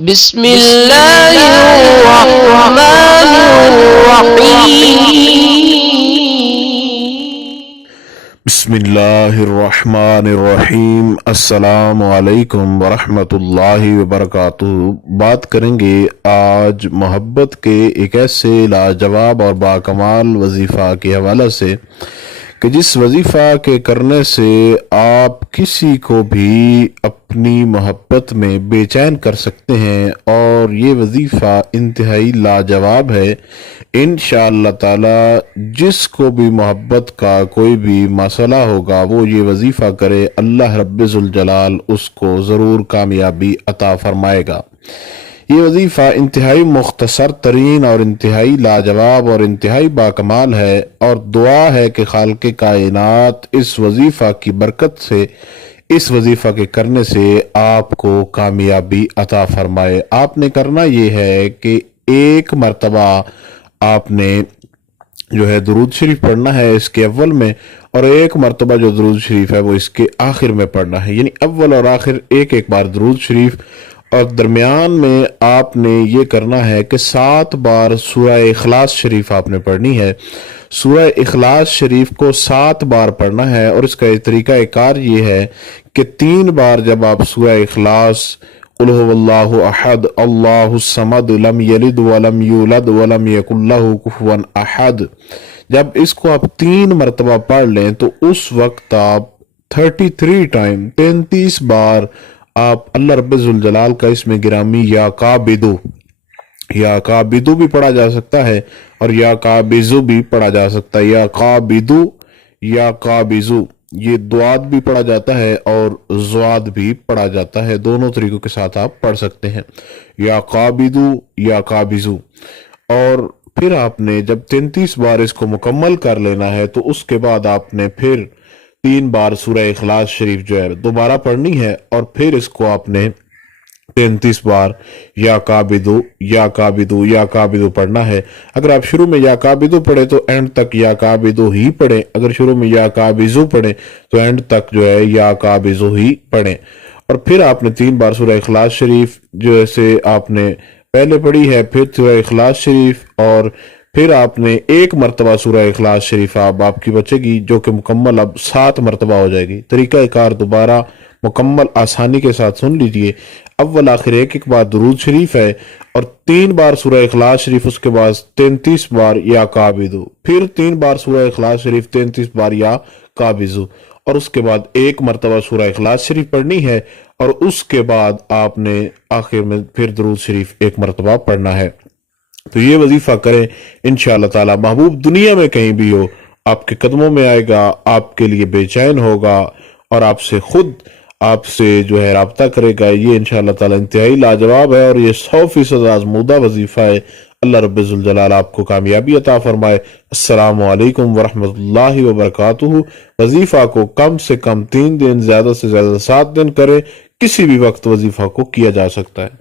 بسم اللہ الرحمن الرحیم۔ بسم اللہ الرحمن الرحیم۔ السلام علیکم ورحمۃ اللہ وبرکاتہ۔ بات کریں گے آج محبت کے ایک ایسے لاجواب اور باکمال وظیفہ کے حوالے سے کہ جس وظیفہ کے کرنے سے آپ کسی کو بھی اپنی محبت میں بے چین کر سکتے ہیں، اور یہ وظیفہ انتہائی لاجواب ہے۔ انشاءاللہ تعالی جس کو بھی محبت کا کوئی بھی مسئلہ ہوگا وہ یہ وظیفہ کرے، اللہ رب ذوالجلال اس کو ضرور کامیابی عطا فرمائے گا۔ یہ وظیفہ انتہائی مختصر ترین اور انتہائی لاجواب اور انتہائی باکمال ہے، اور دعا ہے کہ خالق کائنات اس وظیفہ کی برکت سے، اس وظیفہ کے کرنے سے آپ کو کامیابی عطا فرمائے۔ آپ نے کرنا یہ ہے کہ ایک مرتبہ آپ نے جو ہے درود شریف پڑھنا ہے اس کے اول میں، اور ایک مرتبہ جو درود شریف ہے وہ اس کے آخر میں پڑھنا ہے، یعنی اول اور آخر ایک ایک بار درود شریف، اور درمیان میں آپ نے یہ کرنا ہے کہ 7 بار سورہ اخلاص شریف آپ نے پڑھنی ہے۔ سورہ اخلاص شریف کو 7 بار پڑھنا ہے، اور اس کا طریقہ کار یہ ہے کہ 3 بار جب آپ سورہ اخلاص قل هو اللہ احد اللہ الصمد لم یلد ولم یولد ولم یکن لہ کفوا احد، جب اس کو آپ 3 مرتبہ پڑھ لیں تو اس وقت آپ 33 بار آپ اللہ رب ذوالجلال کا اسم گرامی یا قابدو بھی پڑھا جا سکتا ہے، اور یا قابضو بھی پڑھا جا سکتا ہے، یا قابدو یا قابضو، یہ دواد بھی پڑھا جاتا ہے اور زواد بھی پڑھا جاتا ہے، دونوں طریقوں کے ساتھ آپ پڑھ سکتے ہیں، یا قابدو یا قابضو۔ اور پھر آپ نے جب 33 بار اس کو مکمل کر لینا ہے تو اس کے بعد آپ نے پھر 3 بار سورہ اخلاص شریف جو ہے دوبارہ پڑھنی ہے، اور پھر اس کو آپ نے 33 بار یا قابدو یا قابدو یا قابدو پڑھنا ہے۔ اگر آپ شروع میں یا قابدو پڑھیں تو اینڈ تک یا قابدو ہی پڑھیں، اگر شروع میں یا قابضو پڑھیں تو اینڈ تک جو ہے یا قابضو ہی پڑھیں۔ اور پھر آپ نے 3 بار سورہ اخلاص شریف جیسے آپ نے پہلے پڑھی ہے، پھر سورہ اخلاص شریف، اور پھر آپ نے 1 مرتبہ سورہ اخلاص شریف آپ کی بچے گی، جو کہ مکمل اب 7 مرتبہ ہو جائے گی۔ طریقہ کار دوبارہ مکمل آسانی کے ساتھ سن لیجئے۔ اول آخر ایک بار درود شریف ہے، اور 3 بار سورہ اخلاص شریف، اس کے بعد 33 بار یا قابدو، پھر 3 بار سورہ اخلاص شریف، 33 بار یا قابضو، اور اس کے بعد 1 مرتبہ سورہ اخلاص شریف پڑھنی ہے، اور اس کے بعد آپ نے آخر میں پھر درود شریف 1 مرتبہ پڑھنا ہے۔ تو یہ وظیفہ کریں، انشاءاللہ تعالی محبوب دنیا میں کہیں بھی ہو آپ کے قدموں میں آئے گا، آپ کے لیے بے چین ہوگا، اور آپ سے جو ہے رابطہ کرے گا۔ یہ انشاءاللہ تعالی انتہائی لاجواب ہے، اور یہ 100% آزمودہ وظیفہ ہے۔ اللہ رب ذوالجلال آپ کو کامیابی عطا فرمائے۔ السلام علیکم ورحمۃ اللہ وبرکاتہ۔ وظیفہ کو کم سے کم 3 دن، زیادہ سے زیادہ 7 دن کریں، کسی بھی وقت وظیفہ کو کیا جا سکتا ہے۔